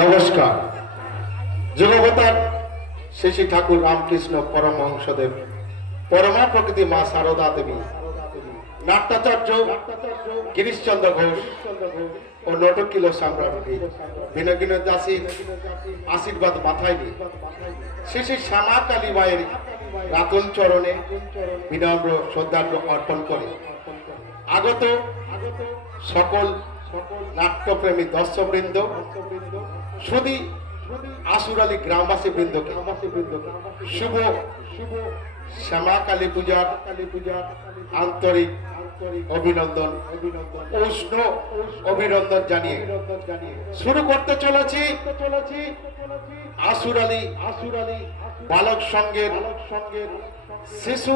নমস্কার। যুগবতার শ্রী ঠাকুর রামকৃষ্ণ পরমহংসদেব, পরমা প্রকৃতি মা সারদা দেবী, নাট্যাচার্য গিরিশচন্দ্র ঘোষ ও নটকিল সম্রাটকে বিনগিন দাসীর আশীর্বাদ মাথায় নিয়ে শ্রী শ্রী শ্যামা কালী মায়ের রাতুল চরণে বিনম্র শ্রদ্ধার্ঘ্য অর্পণ করে আগত সকল নাট্যপ্রেমী দর্শকবৃন্দ, শুধু আসুরালী গ্রামবাসী বৃন্দকে শুভ শ্যামা কালী পূজার আন্তরিক অভিনন্দন, উষ্ণ অভিনন্দন জানিয়ে শুরু করতে চলেছি আসুরালী বালক সংঘের শিশু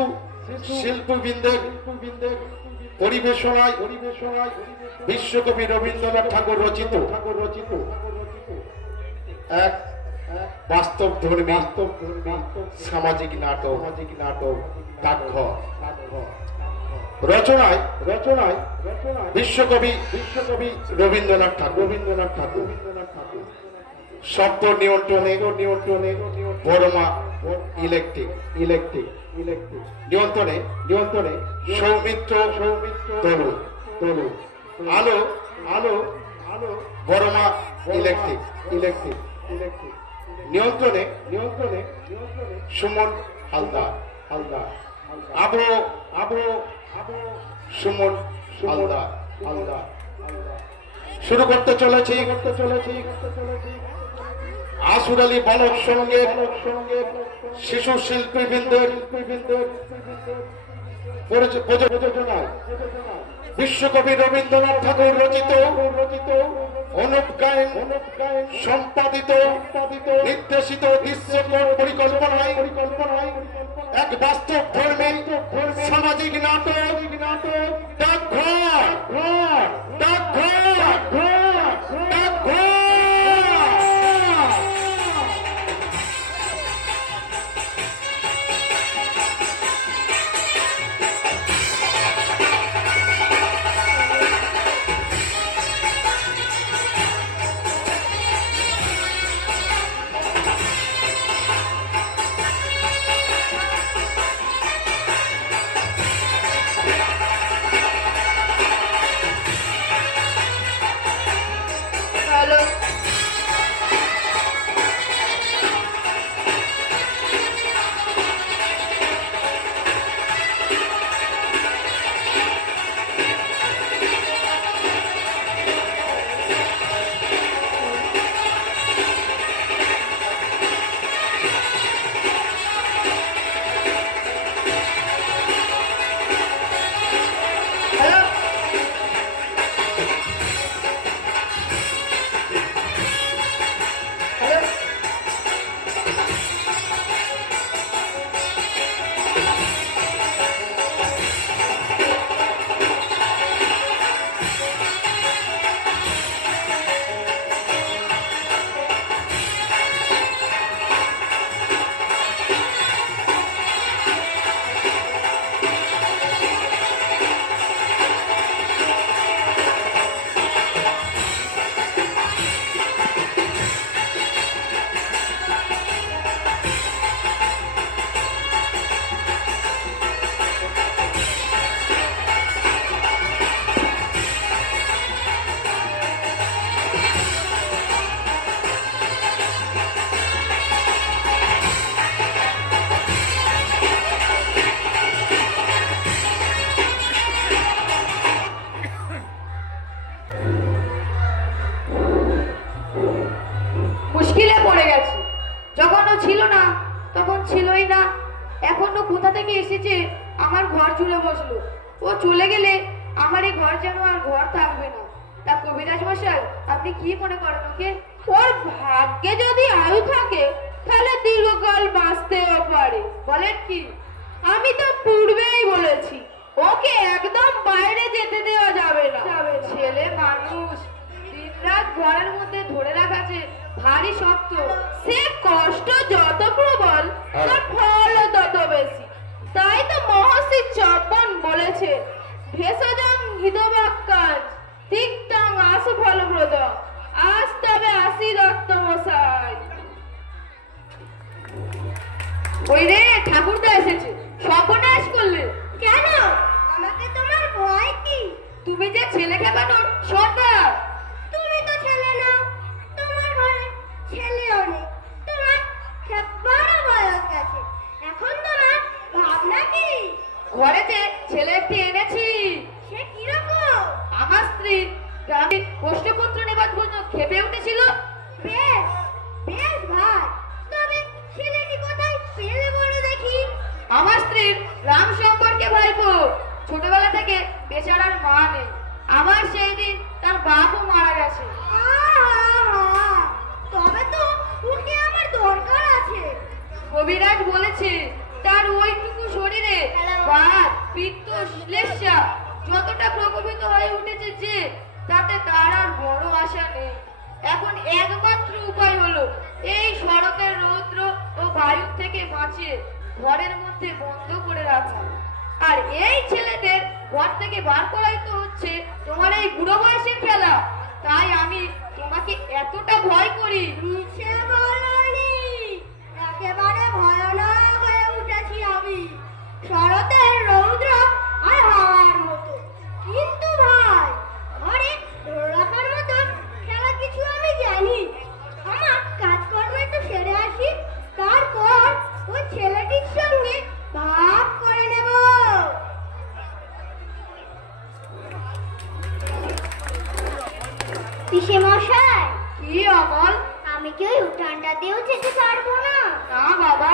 শিল্পবৃন্দের পরিবেশনায় বিশ্বকবি রবীন্দ্রনাথ ঠাকুর রচিত এক বাস্তব ধর্মী সামাজিক নাটক ডাকঘর রচনায় বিশ্বকবি রবীন্দ্রনাথ ঠাকুর শব্দ নিয়ন্ত্রণে বড়মা ইলেকট্রিক নিয়ন্ত্রণে সৌমিত্র তরু আলো বড়মা ইলেকট্রিক নিয়ন্ত্রণে সুমন হালদার আবো সুমন হালদার। শুরু করতে চলেছি আসুরালী বালক সংঘের শিশু শিল্পীবৃন্দের প্রযোজনায় বিশ্বকবি রবীন্দ্রনাথ ঠাকুর রচিত অনুপ গায়েন সম্পাদিত নির্দেশিত দৃশ্যকর পরিকল্পনায় এক বাস্তব ধর্মী সামাজিক নাটক ডাকঘর। ভেষজং হিতবাক্যাঞ্চ তিক্তং আশু ফলপ্রদং আস্তবে আসি দত্ত ঘরেতে ছেলে একটি এনেছি। সে কিরকম? আমার স্ত্রী গ্রামে প্রশ্নপত্র নেবার জন্য খেপে উঠেছিল। বেশ বেশ ভাই, তবে ছেলেটি কোথায় পেলে বলো দেখি? আমার স্ত্রীর গ্রাম সম্পর্কে ভাইপো, ছোটবেলা থেকে বেচারার মা নেই। আমার সেই দিন তার বাপও মারা গেছে। আহা, তবে তো ওকে আমার দরকার আছে। কবিরাজ বলেছে তার ওইটুকু শরীরে বাত, পিত্ত, শ্লেষ্মা যতটা প্রকোপিত হয়ে উঠেছে যে তাতে তার আর বড় আশা নেই। এখন একমাত্র উপায় হলো এই শরতের রৌদ্র ও বায়ু থেকে বাঁচিয়ে ঘরের মধ্যে বন্ধ করে রাখা। আর এই ছেলেদের ঘর থেকে বার করাই তো হচ্ছে তোমার এই বুড়ো বয়সের খেলা। তাই আমি তোমাকে এতটা ভয় করি। মিছে বলনি, একেবারে ভয়ানক হয়ে উঠেছি আমি, শরতের রৌদ্র আর হাওয়ার মতো। কিন্তু ভাই, ঘরে ধরে রাখার মতন খেলা কিছু আমি জানি। আমার কাজকর্ম একটু সেরে আসি, তারপর ওই ছেলেটির সঙ্গে ভাগ করে নেব। পিসে মশাই, কি অমল? আমি কি ওই উঠানটাতেও যেতে পারবো না? না বাবা,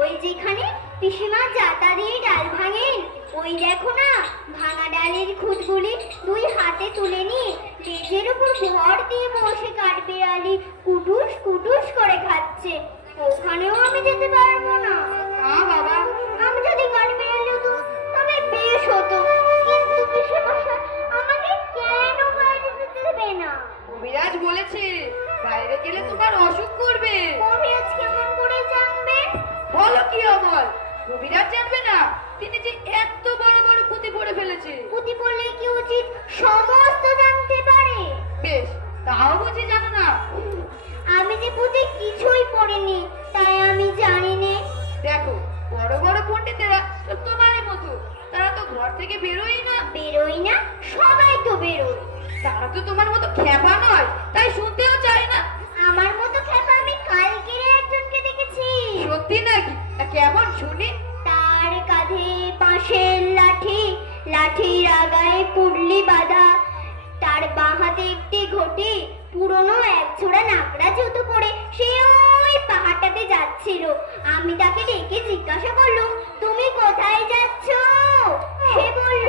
ওই যেখানে পিসিমা জাতা দিয়ে ডাল ভাঙেন, ওই দেখো না ভাঙা ডালের খুঁটগুলি দুই হাতে তুলে নিয়ে মেঝের উপর ভর দিয়ে বসে কাঠবিড়ালি কুটুস কুটুস করে খাচ্ছে। ওখানেও আমি যেতে পারবো না। না বাবা, আমি যদি কাঠবিড়ালি হতো তবে বেশ হতো, কিন্তু পিসে মশাই আমাকে কেন বাইরে যেতে দেবে না? কবিরাজ বলেছে বাইরে গেলে তোমার অসুখ করবে। কবিরাজ কেমন করে জানবেন? বলো কি অমল, কবিরাজ জানবে না? তিনি যে এত বড় বড় পুঁতি পড়ে ফেলেছে। পুঁতি পড়লে কি উচিত সমস্ত জানতে পারে? বেশ, তাও বুঝি জানো না? আমি যে পুঁতি কিছুই পড়িনি, তাই আমি জানি নে। দেখো, বড় বড় পণ্ডিতেরা তো তোমার মতো, তারা তো ঘর থেকে বেরোই না। বেরোই না? সবাই তো বেরোয়। তারা তো তোমার মতো খেপা নয়, তাই শুনতেও চাই না। আমার মতো খেপা আমি কালকে একজনকে দেখেছি। সত্যি নাকি? তা কেমন শুনি? তার কাঁধে বাঁশের লাঠি, লাঠির আগায় পুডলি বাঁধা, তার বাঁ হাতে একটি ঘটি, পুরনো এক ছোড়া নাকড়া জুতো পরে সে ওই পাহাড়টাতে যাচ্ছিল। আমি তাকে ডেকে জিজ্ঞাসা করলুম, তুমি কোথায় যাচ্ছ? সে বলল,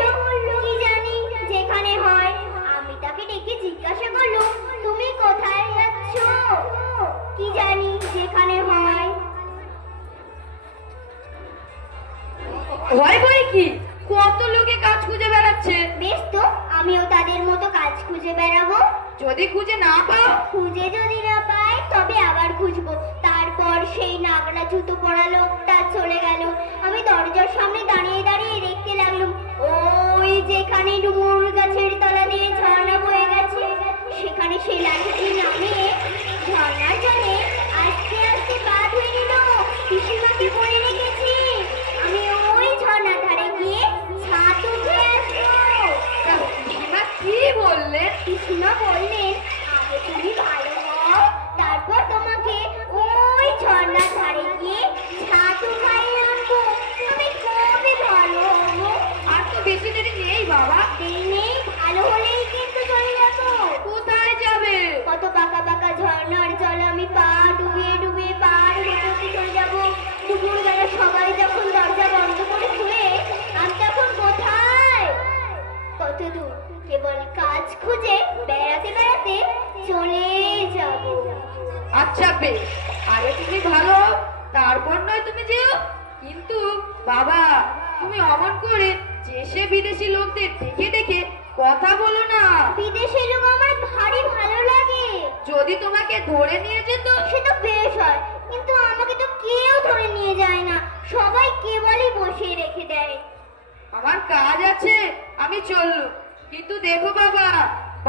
কি জানি, যেখানে হয়। আমি তাকে ডেকে জিজ্ঞাসা করলুম, তুমি কোথায় যাচ্ছ? কি জানি, যেখানে হয়। ভয় ভয় কি? কত লোকে কাজ খুঁজে বেড়াচ্ছে। বেশ তো, আমিও তাদের মতো কাজ খুঁজে বেড়াবো। যদি খুঁজে না পাও? খুঁজে যদি না পাই তবে আবার খুঁজবো। তারপর সেই নাগরা জুতো পরা লোকটা চলে গেল। আমি দরজার সামনে দাঁড়িয়ে দাঁড়িয়ে দেখতে লাগলুম, ওই যেখানে ডুমুর গাছের তলা দিয়ে ঝর্ণা বয়ে গেছে, সেখানে সেই লাঠিটি নামিয়ে ঝর্ণার জলে আস্তে আস্তে পা ধুয়ে নিল। পিসিমাকে বলে রেখেছি আমি ওই ঝর্ণার ধারে গিয়ে ছাদ উঠে আসবো। পিসিমা কি বললেন? পিসিমা বললেন, আগে তুমি ভালো হও, তারপর তোমাকে ওই ঝর্ণার ধারে গিয়ে ছাদ উঠাই আনবো। তুমি কবে ভালো হবো? আর তো বেশি দেরি নেই বাবা। দেরি নেই, ভালো হলেই কিন্তু চলে যাবো। কোথায় যাবে? কত বাঁকা বাঁকা ঝর্ণার জল আমি পা ডুবিয়ে ডুবিয়ে পার হতে চলে যাবো। দুপুরবেলা সবাই যখন দরজা বন্ধ করে শুয়ে, আমি তখন কোথায়? কত দূর, কেবল কাজ খুঁজে বেড়াতে বেড়াতে চলে যাব। আচ্ছা বেশ, আগে তুমি ভালো হও, তারপর নয় তুমি যেও। কিন্তু বাবা, তুমি অমন করে দেশে বিদেশি লোকদের দেখে দেখে কথা বলো না। বিদেশি লোক আমার ভারী ভালো লাগে। যদি তোমাকে ধরে নিয়ে যেত? সে তো বেশ হয়, কিন্তু আমাকে তো কেউ ধরে নিয়ে যায় না, সবাই কেবলই বসিয়ে রেখে দেয়। আমার কাজ আছে, আমি চললুম। কিন্তু দেখো বাবা,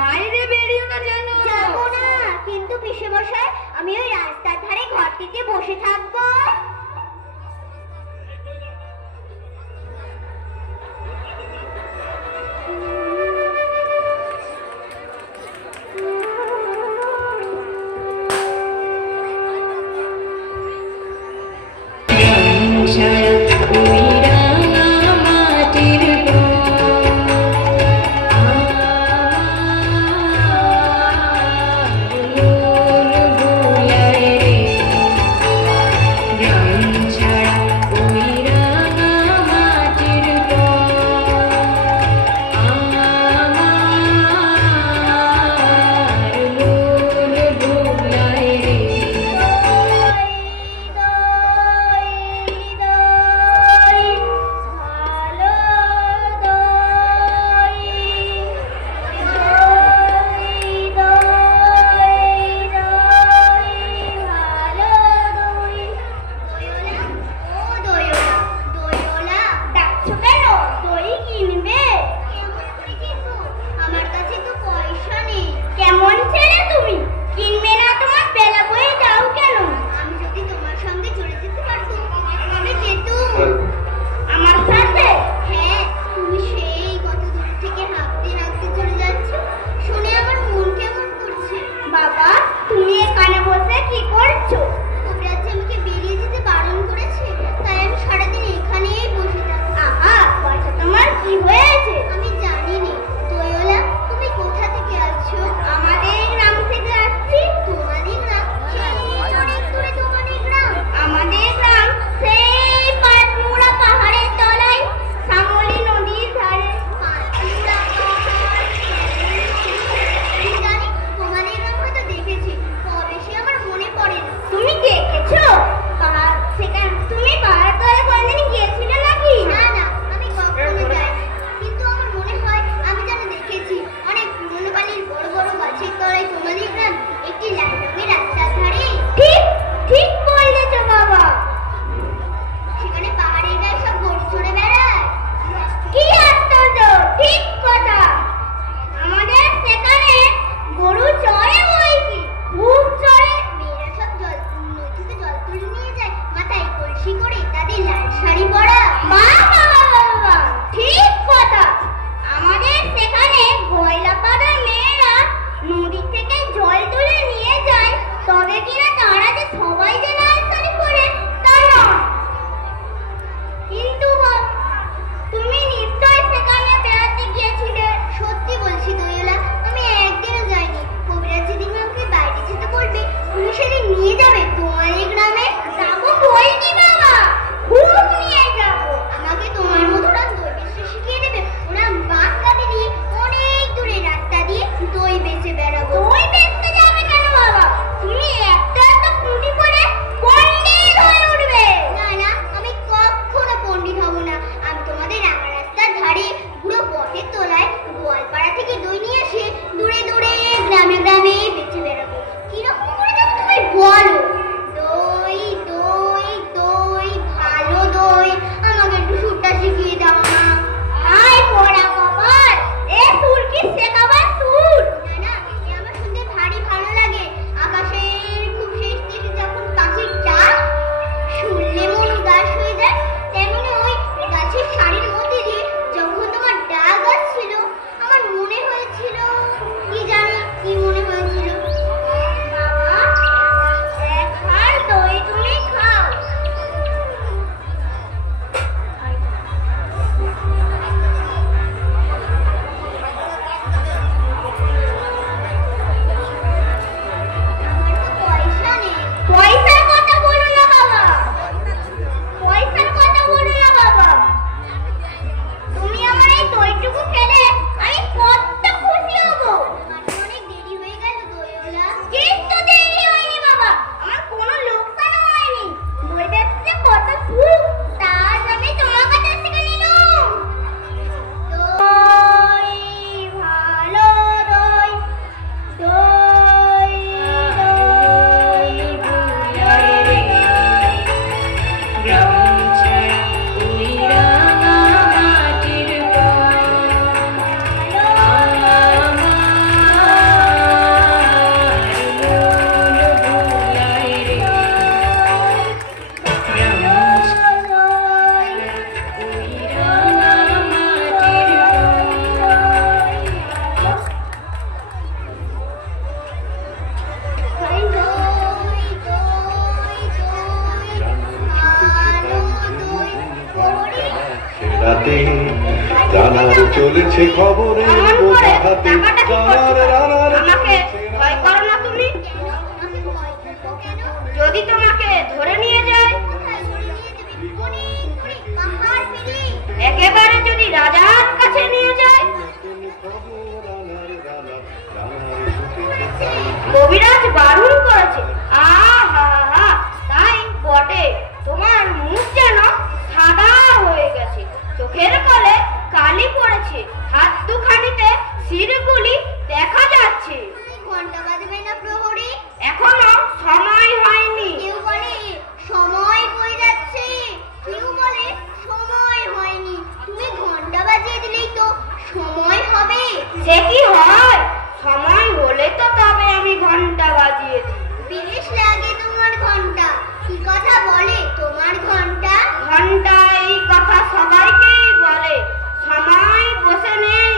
বাইরে বেরিও না যেন। যাবো না, কিন্তু পিসে মশাই আমি ওই রাস্তার ধারে ঘরটিতে বসে থাকবো। ছাড়া ওই রাঙা মাটি রাতে রানার চলেছে খবরে বোঝা হাতে রানার রানার আমাকে ভয় করো না তুমি? আমাকে ভয় করবো কেন? যদি তোমাকে ধরে নিয়ে যায়, কোথায় ধরে নিয়ে যাবে? অনেক দূরে, পাহাড় পেরিয়ে। একেবারে যদি রাজার কাছে নিয়ে যায়, কবিরাজ বারণ করেছে। আহা হা, তাই বটে। তোমার মুখ যেন সাদা হয়ে গেছে, চোখের কোলে কালি পড়েছে, হাত দুখানিতে শিরগুলি দেখা যাচ্ছে। ঘন্টা বাজবে না প্রহরী? এখনো সময় হয়নি। কেউ বলে সময় বয়ে যাচ্ছে, কেউ বলে সময় হয়নি। তুমি ঘন্টা বাজিয়ে দিলেই তো সময় হবে। সে কি হয়? সময় হলে তো তবে আমি ঘন্টা বাজিয়ে দিই। বেশ লাগে তোমার ঘন্টা। কি কথা বলে তোমার ঘন্টা? ঘন্টা এই কথা সবাইকেই বলে। সময় বসে নেই,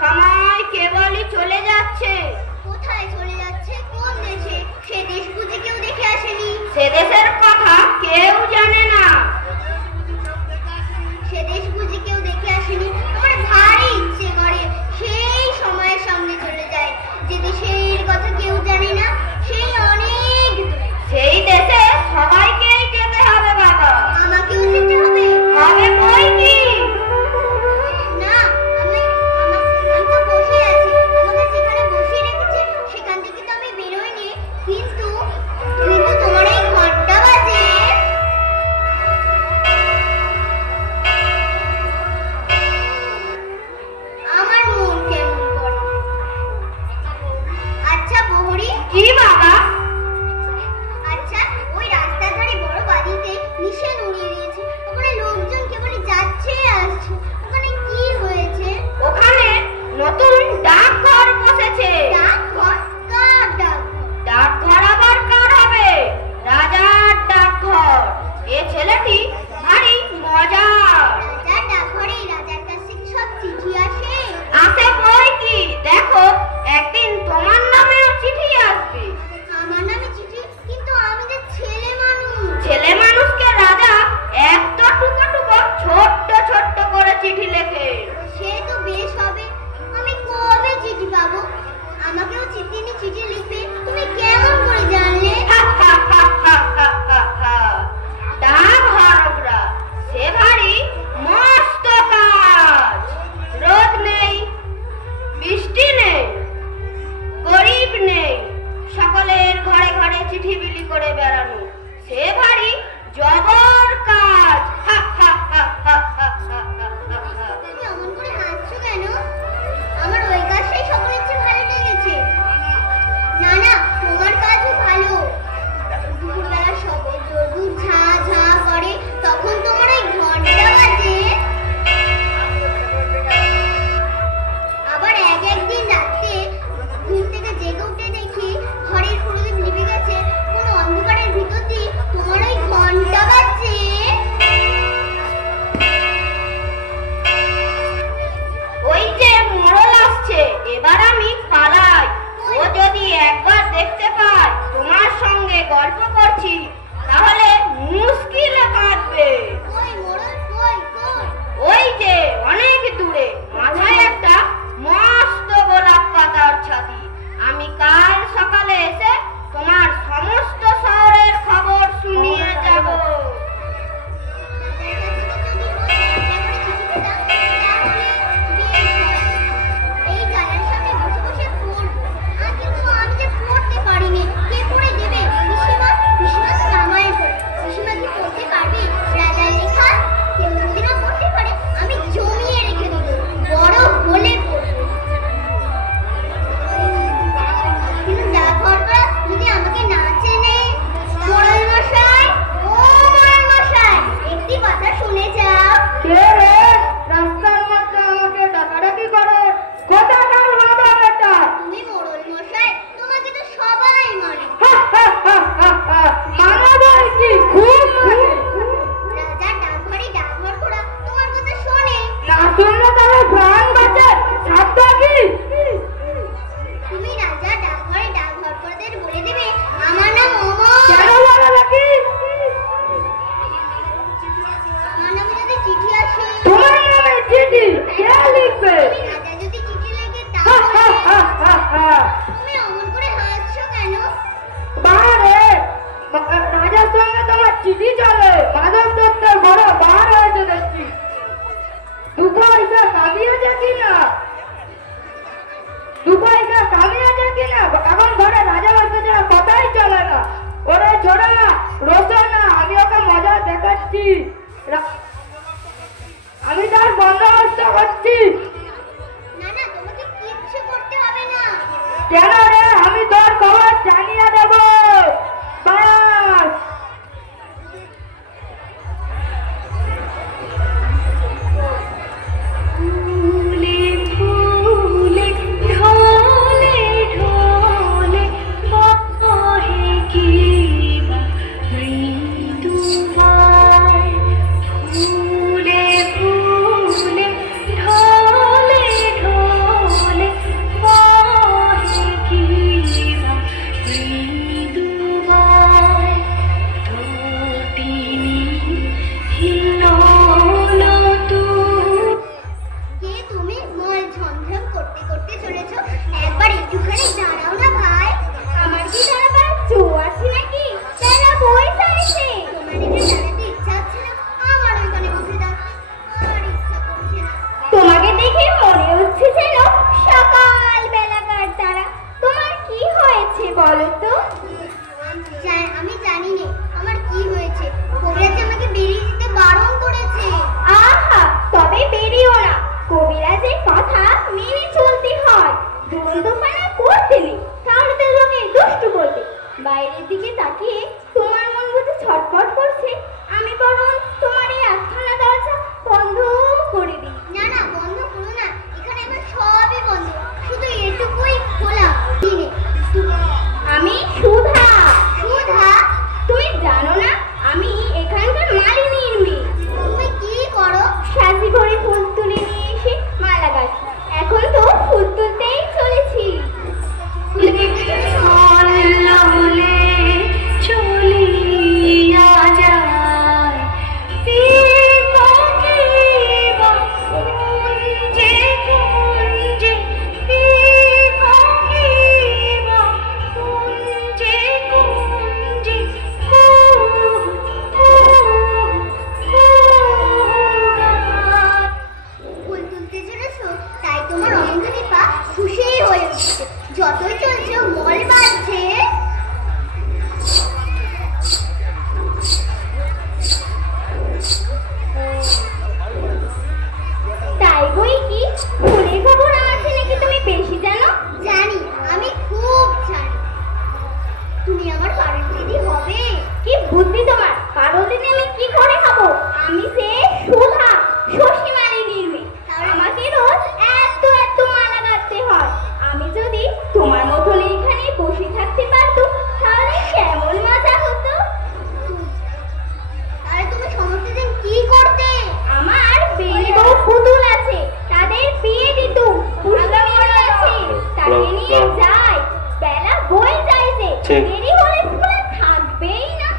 সময় কেবলই চলে যাচ্ছে। কোথায় চলে যাচ্ছে? কোন দেশে? সে দেশ বুঝে কেউ দেখে আসেনি। সে দেশের কথা কেউ জানে না। সে দেশ বুঝে কেউ দেখে আসেনি। আমার ভারী ইচ্ছে করে সেই সময়ের সামনে চলে যায়, যে দেশের কথা কেউ জানে না, সেই অনেক দূরে। সেই দেশে সবাইকেই যেতে হবে বাবা। আমাকেও যেতে হবে? হবে বই কি? না, আমি তো বসে আছি। আমাকে যেখানে বসিয়ে রেখেছে সেখান থেকে তো আমি বেরোইনি। কিন্তু তোমার এই ঘন্টা বাজে। আমার মন কেমন করে। আচ্ছা প্রহরী। কি বাবা? আচ্ছা, ওই রাস্তার ধারে বড় বাড়িতে নিশান উড়িয়ে দিয়েছে। ওখানে লোকজন কেবল যাচ্ছে আসছে। ওখানে কি হয়েছে? ওখানে নতুন ডাকঘর বসেছে। ডাকঘর? কার ডাকঘর? ডাকঘর আবার কার হবে? রাজার ডাকঘর। এ ছেলেটি ভারী মজার। রাজার ডাকঘরে রাজার কাছে সব চিঠি আসে। আসে বই কি? দেখো, একদিন তোমার নামেও চিঠি আসবে। আমার নামে চিঠি? কিন্তু আমি যে ছেলে মানুষ। ছেলে মানুষকে রাজা একটা টুকো টুকো ছোট্ট ছোট্ট করে চিঠি লেখে। সে তো বেশ হবে। আমি কবে চিঠি পাবো? আমাকেও চিঠি লিখবে। তুমি কেমন করে জানলে? ডাকঘরকরা সে ভারী মস্ত কাজ। রোদ নেই, বৃষ্টি নেই, গরিব নেই, সকলের ঘরে ঘরে চিঠি বিলি করে বেড়ানো সে ভারী জবর কাজ। তুমি অমন করে হাসছো কেন? আমার ওই কাজটাই সকলের চেয়ে ভালো লেগেছে। না না, তোমার কাজও ভালো। দুপুরবেলা সবে রোদুর ঝা ঝা করে, তখন তোমার ওই ঘন্টা বাজে। আবার একদিন রাতে ঘুম থেকে জেগে উঠে দেখি ঘরের প্রদীপ নিভে গেছে। কোন অন্ধকারের ভিতর দিয়ে তোমার ওই ঘন্টা বাজছে। ওই যে মোড়ল আসছে, এবার আমি পালাই। ও যদি একবার দেখতে পায় তোমার সঙ্গে গল্প করছি, তাহলে মুশকিলে কাটবে। কই মোড়ল, কই কই? ওই যে অনেক দূরে, মাথায় একটা মস্ত গোলাপ পাতার ছাতি। আমি কাল সকালে এসে তোমার সমস্ত শহরের খবর শুনিয়ে যাব। এই জানার সামনে বসে বসে পড়বো। কিন্তু আমি যে পড়তে পারিনি। কে পড়ে দেবে? পিসিমা? পিসিমা তো রামায়ণ পড়ে। পিসিমা কি পড়তে পারবে রাজার লেখা? কেউ যদি না পড়তে পারে আমি জমিয়ে রেখে দেবো, বড় হলে পড়বো। কিন্তু ডাকঘরটা যদি আমাকে না চেনে? মোড়ল মশাই, ও মোড়ল মশাই, একটি কথা শুনে যাও। কে রে? রাস্তার মধ্যে আমাকে ডাকাডাকি করে? কোথাকার হবে এটা? তুমি মোড়ল মশাই, তোমাকে তো সবাই মানে। মানাবার কি? খুব মানে। রাজার ডাকঘরে ডাকঘর করা তোমার কথা শোনে। না শুনলে তবে প্রাণ বাঁচে। সাধ্য কি? তুমি রাজার ডাকঘরে ডাকঘর করদের বলে দেবে আমার নাম অমর। কেন বলো নাকি? আমার নামে যদি চিঠি আসে তোমার এখন ঘরে রাজা বাচ্চা ছাড়া কথাই চলে না। ওরে ছোড়া রোশন না, আমি ওকে মজা দেখাচ্ছি। আমি তার বন্দোবস্ত করছি। না না, তোমাকে কিচ্ছু করতে হবে না। কেন রে? আমি তোর খবর জানিয়ে দেব। বাস ফুলে ফুলে ঢলে ঢলে বহে কি মৃদুবাই। ফুলে ফুলে ঢলে ঢলে বহে কি মৃদুবাই। তটিনী হিলোলো কে তুমি মল ঝমঝম করতে করতে চলেছো? একবার একটুখানি দাঁড়াও না ভাই। আমার কি দাঁড়াবার জো আছে নাকি? বেলা বই চাইছে। তোমার এখানে দাঁড়াতে ইচ্ছা হচ্ছে না? আমার ওইখানে বসে দাও। আর ইচ্ছা করছে না। তোমাকে দেখে মনে হচ্ছে যেন সকাল বেলাকার তারা। তোমার কি হয়েছে বলো তো? আমি জানি না আমার কি হয়েছে। কবিরাজ আমাকে বেরিয়ে যেতে বারণ করেছে। আহা, তবে বেরিও না। কবিরাজের কথা মেনে চলতে হয়। দুরন্তপানা করতে নেই, তাহলে তো লোকে দুষ্টু বলবে। বাইরের দিকে তাকিয়ে তোমার মন বুঝে ছটফট করছে। আমি বরং তোমার এই আটখানা দরজা বন্ধ করে দিই। না না, বন্ধ করো না। এখানে আমার সবই বন্ধ, শুধু এটুকুই খোলা। আমি সুধা। সুধা? তুমি জানো না আমি এখানকার মালিনীর মেয়ে। তুমি কি করো? সাজি ভরে ফুল তুলে নিয়ে এসে মালা গাছি। এখন তো ফুল তুলতেই চলেছি। চলিয়া যায় কুঞ্জে কুঞ্জে, কুঞ্জে কুঞ্জে ফুল তুলতে চলেছো, তাই তোমার অঙ্গনে পা খুশিই হয়ে উঠছে। যতই চলছে মল বাড়ছে। তাই বই কি ফুলের খবর আছে নাকি তুমি বেশি জানো? জানি, আমি খুব জানি। তুমি আমার পারুল দিদি হবে। কি বুদ্ধি তোমার! পারুল দিদি আমি কি করে খাবো? আমি সে সুধা, শশী মালিনীর মেয়ে। আমাকে রোজ এত এত মালা গাঁথতে হয়। আমি যদি তোমার মতন এইখানে বসে থাকতে পারতো তাহলে কেমন মজা হতো। তাহলে তুমি সমস্ত দিন কি করতে? আমার বিয়ে বউ পুতুল আছে, তাদের বিয়ে দিত। আছে, তাকে নিয়ে যাই। বেলা বই যাইছে, দেরি হলে ফুলে থাকবেই না।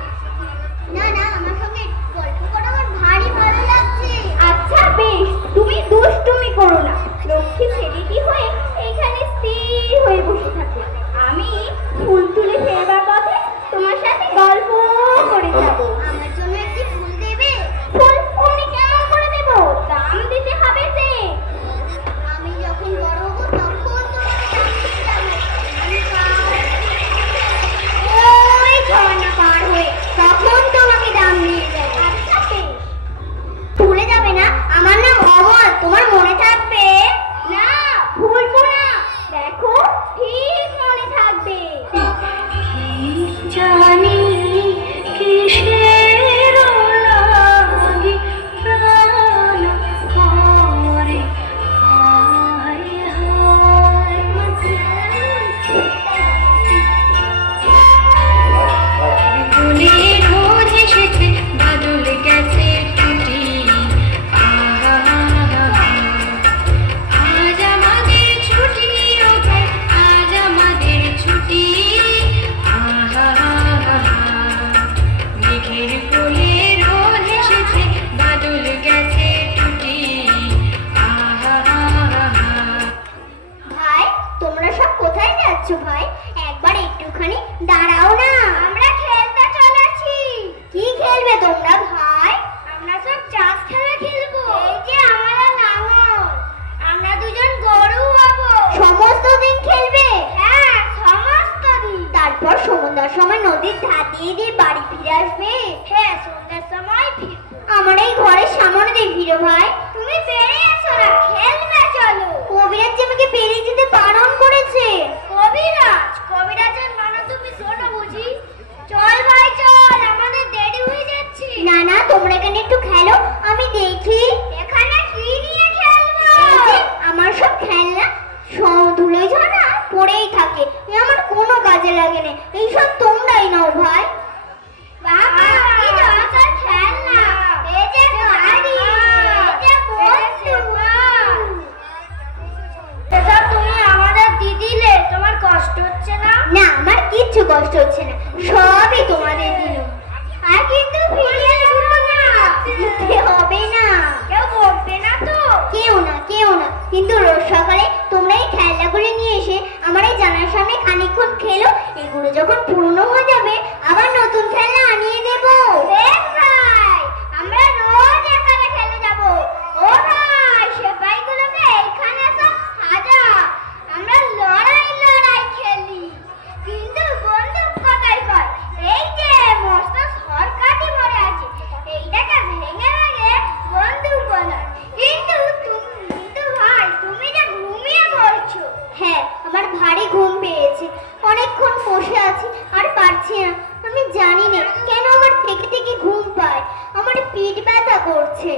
নদীর ধার দিয়ে দিয়ে বাড়ি ফিরে আসবে? হ্যাঁ, সন্ধ্যার সময় ফিরবো। আমার এই ঘরের সামনে দিয়ে ফিরো ভাই। তুমি বেরিয়ে আসো না, খেলবে চলো। কবিরাজ যে আমাকে বেরিয়ে যেতে বারণ করেছে। কবিরাজের মানে তুমি শোনো বুঝি? চল ভাই চল, আমাদের দেরি হয়ে যাচ্ছে। না না, তোমরা এখানে একটু খেলো, আমি দেখি। এখানে কি নিয়ে খেলবো? আমার সব খেলনা সব ধুলোই ঝাড়া পড়েই থাকে, আমার কোনো কাজে লাগে না। এইসব তোমরাই নাও ভাই। বাবা কি দরকার খেলনা? এই যে গাড়ি, এই যে বন্ধু। এসব তুমি আমাদের দিদিলে, তোমার কষ্ট হচ্ছে না? না, আমার কিচ্ছু কষ্ট হচ্ছে না, সবই তোমাদের দিল। আর কিন্তু ফিরিয়ে দেবো না, দিতে হবে না। কেউ বলবে না তো? কেউ না, কেউ না। কিন্তু রোজ সকালে তোমরা এই খেলনাগুলো নিয়ে এসে আমার এই জানার সামনে খানিকক্ষণ খেলো, এগুলো যখন পুরনো হয়ে যাবে আবার নতুন খেলনা আনিয়ে দেবো। ভাই, আমরা রোজ এখানে খেলে যাব। ও ভাই, সেপাইগুলোকে এইখানে সব সাজা, আমরা লড়াই খেলি। কিন্তু বন্দুক কোথায় কর? এই যে মস্ত সরকারি মরে আছে, এইটাকে ভেঙে ভেঙে বন্দুক বানায়। কিন্তু ভাই, তুমি যে ঘুমিয়ে পড়ছো। হ্যাঁ, আমার ভারী ঘুম পেয়েছে, অনেকক্ষণ বসে আছি আর পারছি না। আমি জানি না কেন আমার থেকে থেকে ঘুম পায়, আমার পিঠ ব্যথা করছে।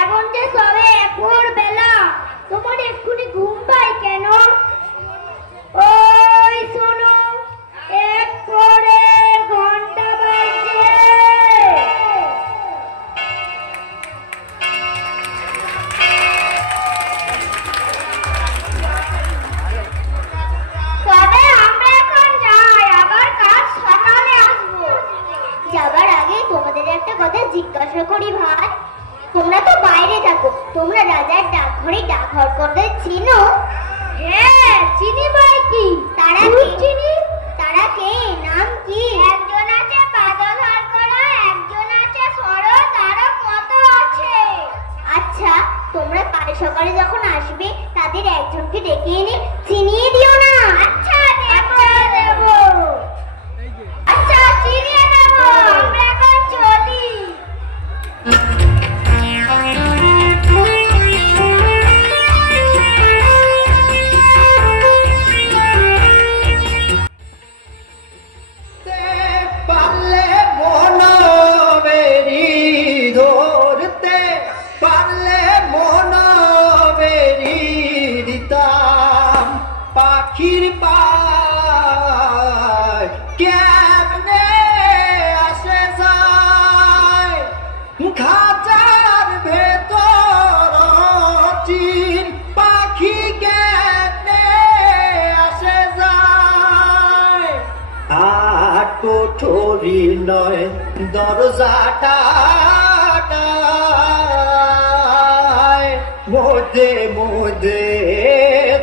এখন যে সবে একুর বেলা, তোমার এক্ষুনি ঘুম পায় কেন? ওই শোনো, এক পরে ঘন্টা বাজছে। তবে আমরা এখন যাই, আবার কাল সকালে আসবো। যাবার আগে তোমাদের একটা কথা জিজ্ঞাসা করি ভাই, তোমরা তো বাইরে থাকো, তোমরা রাজার ডাকঘরে ডাকঘর করতে চিনো? হ্যাঁ চিনি ভাই। কি তারা চিনি? তারা কে? নাম কি? একজন আছে বাদল হরকড়া, একজন আছে শরৎ, আরো কত আছে। আচ্ছা, তোমরা কাল সকালে যখন আসবে তাদের একজনকে ডেকে এনে চিনিয়ে দিও না। আচ্ছা দেবো। আচ্ছা চিনিয়ে দেবো, আমরা এখন চলি। পারলে মনবেরি ধরতে, পারলে মনবেরি দিতাম পাখির পায়। কেমনে আসে যায় খাঁচার ভেতর চিন, পাখি কেমনে আসে যায়। আর কোঠরি নয় দরজাটা, মধ্যে মধ্যে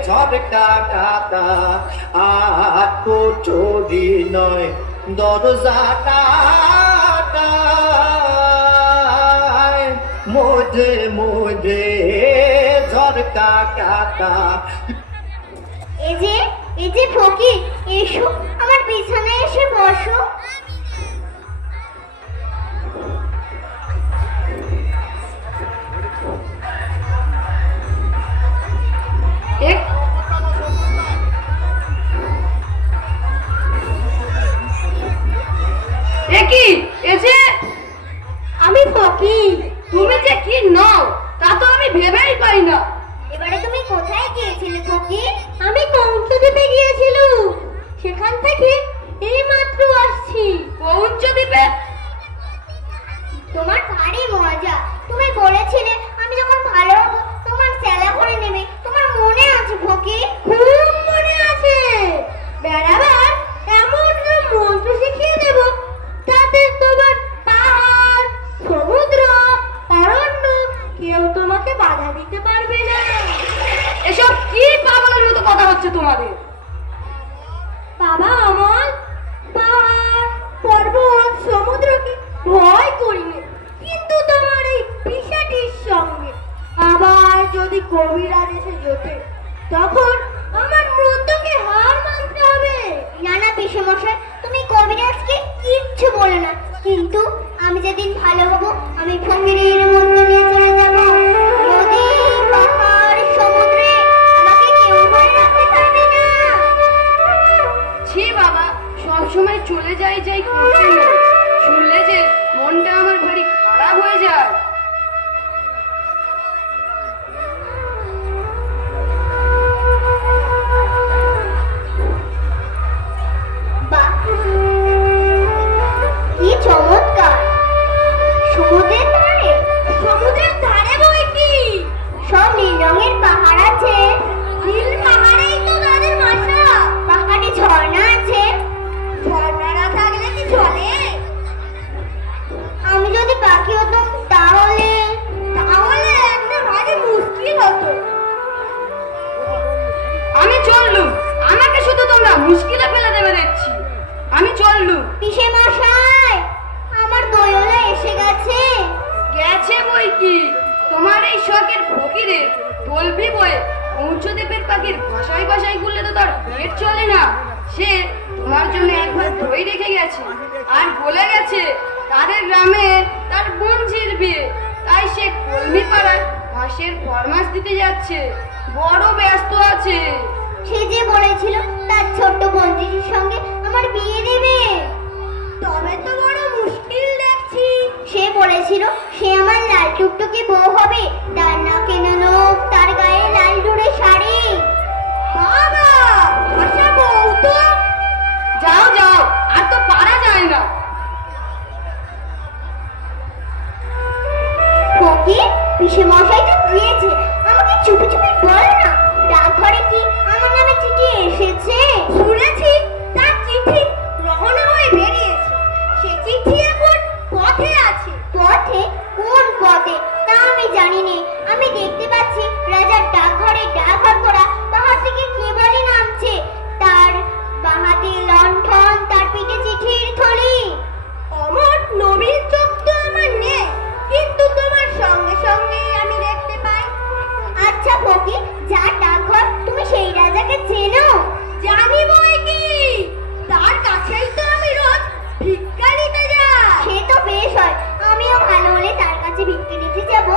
ঝরকা কাটা। আর কোঠরি নয় দরজাটা, মধ্যে মধ্যে ঝরকা কাটা। এই যে ফকির, এসো আমার বিছানায় এসে বসো। আমি ফকির। তুমি যে কি নাও তা তো আমি ভেবেই পাই না। এবারে তুমি কোথায় গিয়েছিলে ফকির? আমি কৌঞ্চদ্বীপে গিয়েছিলাম, সেখান থেকে এই মাত্র আসছি। কৌঞ্চদ্বীপে? তোমার ভারী মজা। তুমি বলেছিলে আমি যখন ভালো হব তোমার চেলা করে নেবে, তোমার মনে আছে ফকির? খুব মনে আছে। বেড়াবার এমন মন্ত্র শিখিয়ে দেব তাতে তোমার পাহাড়, সমুদ্র, অরণ্য কেউ তোমাকে বাধা দিতে পারবে না। এসব কি পাগলের মতো কথা হচ্ছে তোমাদের? বাবা আমার পাহাড়, পর্বত, সমুদ্রকে ভয় করিনি, কিন্তু তোমার এই পিসাটির সঙ্গে আবার যদি কবিরাজ এসে জোটে তখন আমার মৃত্যুকে হার মানতে হবে। না না পিসেমশাই, তুমি কবিরাজকে কিচ্ছু বলো না, কিন্তু আমি যেদিন ভালো হবো আমি ফকিরের মধ্যে নিয়ে চলে যাব। নদী, পাহাড়, সমুদ্রে আমাকে কেউ ধরে রাখতে পারবে না। ছি বাবা, সবসময় চলে যাই করতে না, শুনলে যে মনটা আমার ভারী খারাপ হয়ে যায়। বাহ, কি চমৎকার! সমুদ্রের ধারে, সমুদ্রের ধারে বই কি সব নীল রঙের পাহাড় আছে। নীল পাহাড়েই তো তাদের বাসা। পাহাড়ে ঝর্ণা আছে। ঝর্ণা না থাকলে কি চলে? আমি যদি পাখি হতাম তাহলে তাহলে একটা ভারী মুশকিল হতো। আমি চললুম, আমাকে শুধু তোমরা মুশকিলে ফেলে দেবে দেখছি। আমি চললুম। পিসে মশাই, আমার দোয়লা এসে গেছে। গেছে বই কি, তোমার এই শখের ফকিরে তলবি বয়ে পৌঁছদেবের পাখির ভাষায় ভাষায় গুললে তো তার পেট চলে না। সে তোমার জন্য একবার দই রেখে গেছে, আর বলে গেছে তাদের গ্রামে তার বোনঝির বিয়ে, তাই সে কলমি পাড়ায় হাঁসের ফরমাস দিতে যাচ্ছে। বড় ব্যস্ত আছে। সে যে বলেছিল তার ছোট্ট বন্ধুটির সঙ্গে আমার বিয়ে দেবে। তবে তো বড় মুশকিল দেখছি। সে বলেছিল সে আমার লাল টুকটুকি বউ হবে, তার নাকে নখ, তার গায়ে লাল ডুরে শাড়ি। বাবা, আশা বউ তো। যাও যাও, আর তো পারা যায় না। ফকির, পিসে মশাই তো গিয়েছে, আমাকে চুপি চুপি বল না, ডাকঘরে কি আমার নামে চিঠি এসেছে? শুনেছি তার চিঠি রওনা হয়ে বেরিয়েছে। সে চিঠি এখন পথে আছে। পথে? কোন পথে তা আমি জানি নে। আমি দেখতে পাচ্ছি রাজার ডাকঘরে ডাকঘর করা পাহাড় থেকে কেবলই নামছে। তার বাহাতে লণ্ঠন, তার পিঠে চিঠির থলি। অমর নবীন চোখ তো আমার নেই, কিন্তু তোমার সঙ্গে সঙ্গে আমি দেখতে পাই। আচ্ছা ফকির, যার ডাকঘর তুমি সেই রাজাকে চেনো? জানি বই কি, তার কাছেই তো আমি রোজ ভিক্ষা নিতে যাই। সে তো বেশ হয়, আমিও ভালো হলে তার কাছে ভিক্ষা নিতে যাব।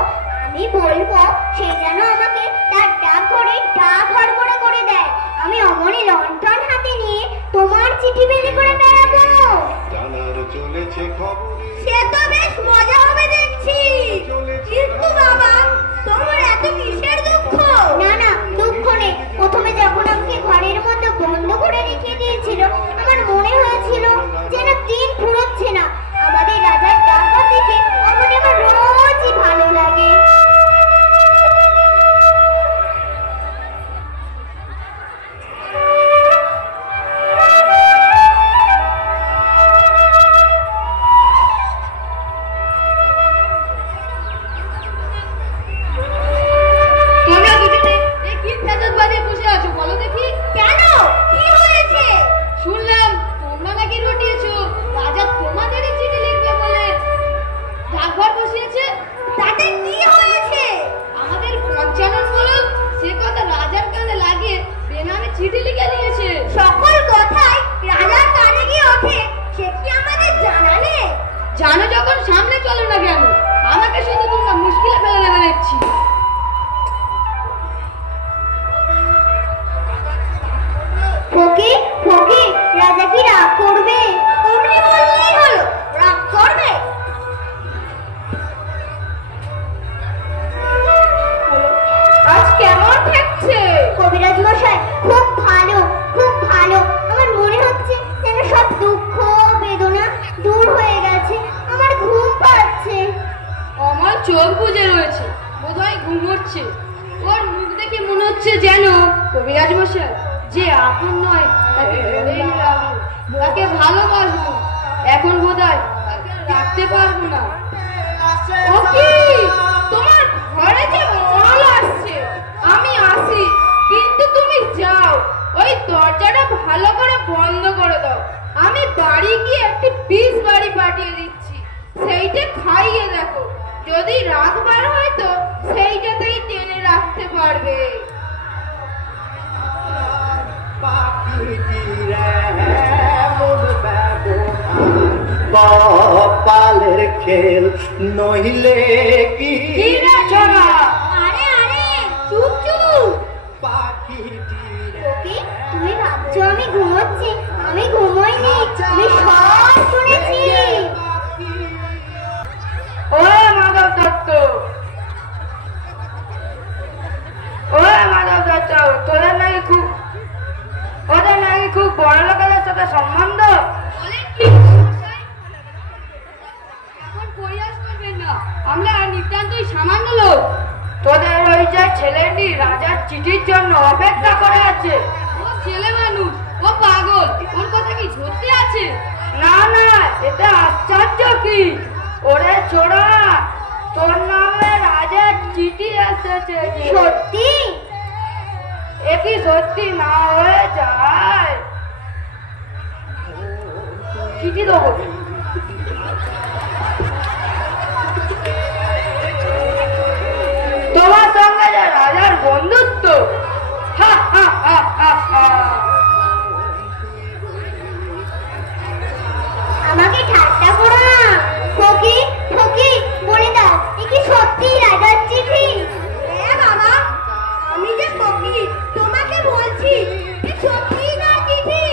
আমি বলবো সে যেন আমাকে তার ডাকঘরে ডাকঘর করে দেয়। আমি অমনি লণ্ঠন হাতে নিয়ে তোমার চিঠি বের করে বেড়াবো। জানার চলেছে খবরে, সে তো বেশ মজা হবে দেখছি। কিন্তু বাবা, তোমার এত কিসের দুঃখ? না না, দুঃখ নেই। প্রথমে যখন আমাকে ঘরের মধ্যে বন্ধ করে রেখে দিয়েছিল, আমার মনে হয়েছিল যেন দিন ফুরোচ্ছে না। আমাদের রাজার ডাকঘর দেখে আমাকে আমার রোজই ভালো লাগে। তোমরা দুজনে এই কি ফেজত বানিয়ে বসে আছো বলো দেখি? কেন, কি হয়েছে? শুনলাম তোমরা নাকি রটিয়েছো রাজা তোমাদেরই চিঠি লিখবে বলে ডাকঘর বসিয়েছে। তাতে কি হয়েছে? আমাদের পঞ্চানন বলো সে কথা রাজার কানে লাগিয়ে বেনামে চিঠি লিখে নিয়েছে। সকল কথাই রাজার কানে গিয়ে ওঠে, সে কি আমাদের জানা নেই? জানো যখন সামনে চলো না কেন? আমাকে শুধু তোমরা মুশকিলে ফেলে দেবে দেখছি। ফকির, ফকির, রাজা কি রাগ করবে? অমনি বললেই হলো, রাগ করবে? আজ কেমন থাকছে? কবিরাজ মশাই, খুব ভালো, খুব ভালো। আমার মনে হচ্ছে যেন সব দুঃখ বেদনা দূর হয়ে গেছে। আমার ঘুম পাচ্ছে। আমার চোখ বুজে রয়েছে, বোধহয় ঘুমোচ্ছে। ওর মুখ দেখে মনে হচ্ছে যেন কবিরাজ মশাই যে আপন নয় তাকে বলেই রাখবো, তাকে ভালোবাসবো। এখন বোধহয় তাকে আর রাখতে পারবো না। ও কি, তোমার ঘরে যে মল আসছে। আমি আসি, কিন্তু তুমি যাও, ওই দরজাটা ভালো করে বন্ধ করে দাও। আমি বাড়ি গিয়ে একটি পিস বাড়ি পাঠিয়ে দিচ্ছি, সেইটা খাইয়ে দেখো। যদি রাখবার হয় তো সেইটাতেই টেনে রাখতে পারবে। পাখিটিরে মন কপালের খেল নইলে কি কি রে ছোড়া? আরে আরে চুপ চুপ। পাখিটির ওকে তুমি ভাবছো আমি ঘুমোচ্ছি, আমি ঘুমোইনি, আমি সব শুনেছি। ওরে মাধব দত্ত, ওরে মাধব দত্ত, ওদের নাকি খুব বড় লোকেদের সাথে সম্বন্ধ। এখন পরিহাস করবেন না, আমরা নিতান্তই সামান্য লোক। তোদের ওই যে ছেলেটি রাজার চিঠির জন্য অপেক্ষা করে আছে। ও ছেলে মানুষ, ও পাগল, ওর কথা কি সত্যি আছে? না না, এটা আশ্চর্য কি? ওরে ছোড়া, তোর নামে রাজার চিঠি এসেছে। সত্যি? এ কি সত্যি না হয়ে যায়? চিঠি দেবো। তোমার সঙ্গে যে রাজার বন্ধুত্ব। হা হা হা হা হা। আমাকে ঠাট্টা করো না। ফকি ফকি বলে দাও, এ কি সত্যি রাজার চিঠি? হ্যাঁ বাবা, আমি যে ফকি তোমাকে বলছি, এ সত্যি না চিঠি।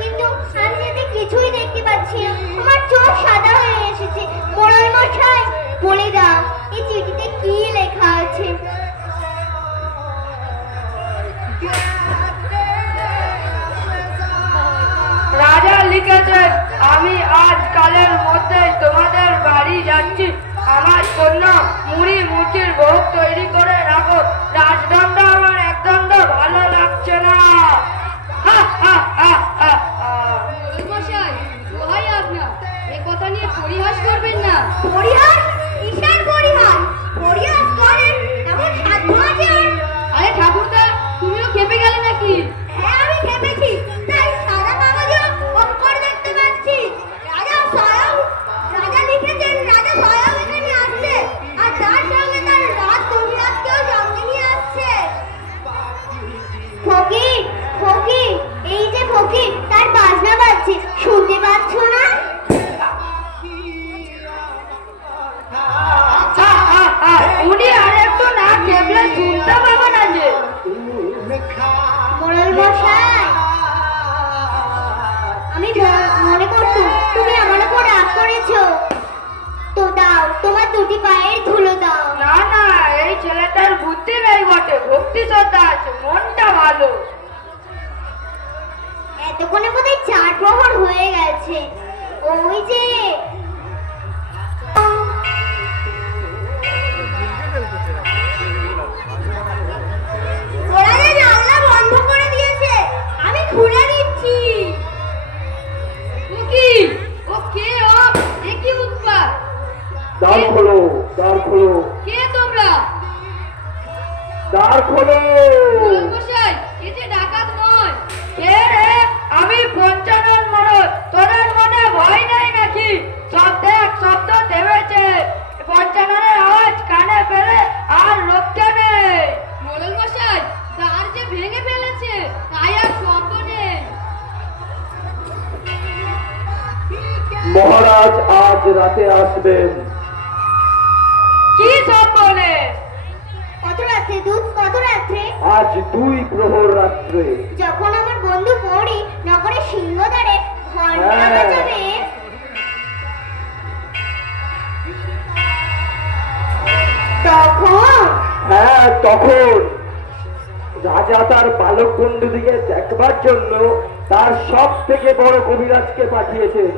কিন্তু আমি যাতে কিছুই দেখতে পাচ্ছি না, আমার চোখ সাদা হয়ে এসেছে। মোড়ল মশাই বলে দাও, এই চিঠিতে কি লেখা আছে? রাজা লিখেছেন, আমি আজ কালের মধ্যে তোমাদের বাড়ি যাচ্ছি। আমার জন্য মুড়ি মুচির ভোগ তৈরি করে রাখো। রাজদণ্ড আমার একদণ্ড ভালো লাগছে না। হা হা হা হা হা। মশাই, দোহাই আপনার, এই কথা নিয়ে পরিহাস করবেন না। পরিহাস? কিসের পরিহাস? পরিহাস করেন এমন সাধ্য আছে আর? আরে ঠাকুরদা, তুমিও খেপে গেলে নাকি? হ্যাঁ আমি খেপেছি, তাই সাদা কাগজে অক্ষর দেখতে পাচ্ছি। রাজা লিখেছেন, রাজা স্বয়ং এখানে আসছে, আর তার সঙ্গে তার রাজ কবিরাজকেও সঙ্গে নিয়ে আসছে। ফকির ফকির, এই যে ফকির, তার বাজনা বাজছে, শুনতে পাচ্ছ না? হা হা হা। উনি আর একটু না খেপলে শুনতে পাবো না যে। মোড়ল মশাই, আমি মনে করতুম তুমি আমার উপর রাগ করেছো। তো দাও, তোমার দুটি পায়ের ধুলো দাও। না না, এই ছেলেটার বুদ্ধি নেই বটে, ভক্তি শ্রদ্ধা আছে, মনটা ভালো। এতক্ষণে বোধহয় 4 প্রহর হয়ে গেছে। ওই যে ওরা যে জানলা বন্ধ করে দিয়েছে, আমি খুলে দিচ্ছি। ও কি? ও কে? ও এ কি উৎপাত? দ্বার খোলো, দ্বার খোলো, কে তোমরা? দ্বার খোলো। মোড়ল মশাই, এ যে ডাকাত নয়। কে রে? আমি পঞ্চানন মোড়ল। তোদের মনে ভয় নাই নাকি? শব্দ থেমেছে। পঞ্চাননের আওয়াজ কানে পেলে আর রক্ষে নেই। মোড়ল মশাই, দ্বার যে ভেঙে ফেলেছে, তাই আর শব্দ নেই। মহারাজ আজ রাতে আসবেন। কি সব বলে? কত রাত্রে দুধ, কত রাত্রে? আজ 2 প্রহর রাত্রে। যখন আমার বন্ধু পড়ি নগরের সিংহদ্বারে ঘন্টা হ্যাঁ। বাজাবে, তখন হ্যাঁ, তখন রাজা তার বালক বন্ধু দিকে দেখবার জন্য তার সব থেকে বড় কবিরাজকে পাঠিয়েছেন।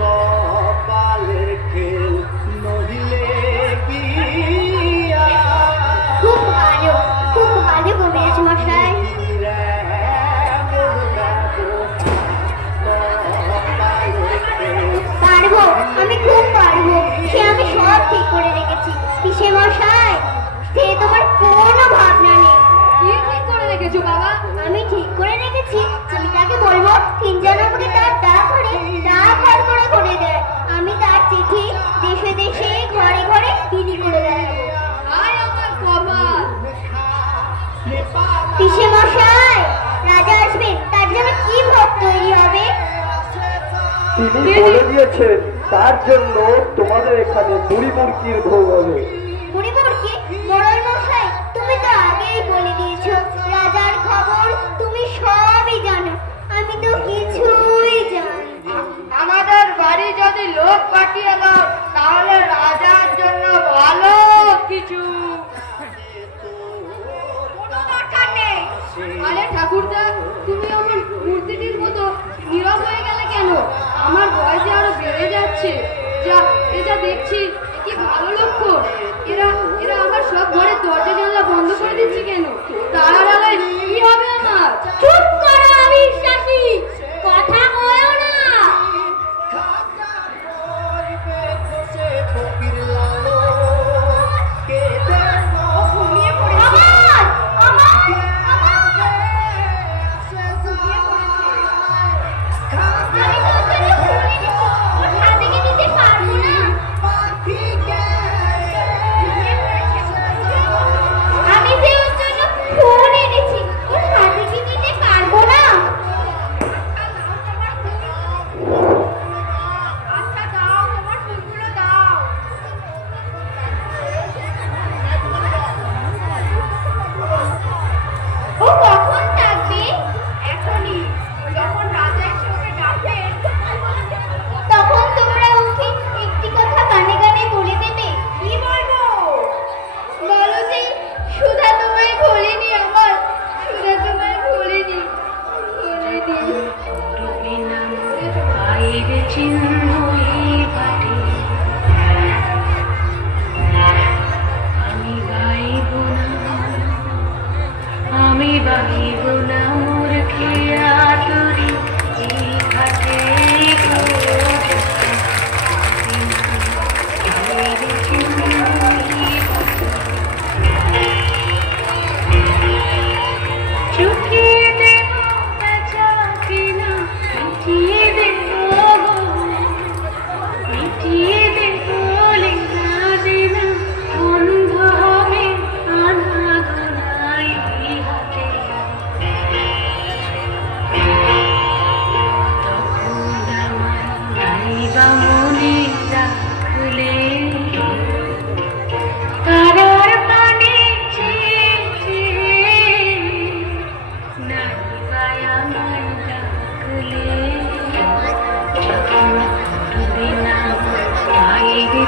কপালের খেল নহিলে কি খুব ভালো কবিরাজ মশাই। পারবো, আমি খুব পারবো, সে আমি সব ঠিক করে রেখেছি। পিসে মশাই, সে তোমার কোনো ভাবনা নেই। কি ঠিক করে রেখেছো বাবা? আমি ঠিক তিনি বলে দিয়েছেন তার জন্য তোমাদের এখানে বুড়ি মুরগির ভোগ হবে। বুড়ি মুরগি? মোড়ল মশাই, তুমি তো আগেই বলে দিয়েছো রাজার খবর তুমি সবই জানো, আমি তো কিছুই জানি না। আমাদের বাড়ি যদি লোক পাঠিয়ে দাও তাহলে রাজার জন্য ভালো কিছু। কোনো দরকার নেই। আরে ঠাকুরদা, তুমি আমার মূর্তিটির মতো নীরব হয়ে গেলে কেন? আমার ভয় যে আরো বেড়ে যাচ্ছে। যা দেখছি কি ভালো লক্ষণ। এরা এরা আমার সব ঘরের দরজা জানলা বন্ধ করে দিচ্ছে কেন? তারার আলোয় কি হবে আমার? চুপ করো অবিশ্বাসী, কথা বলো না।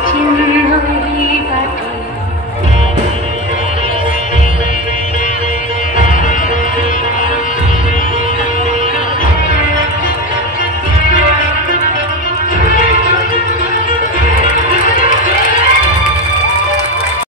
চিহ্ন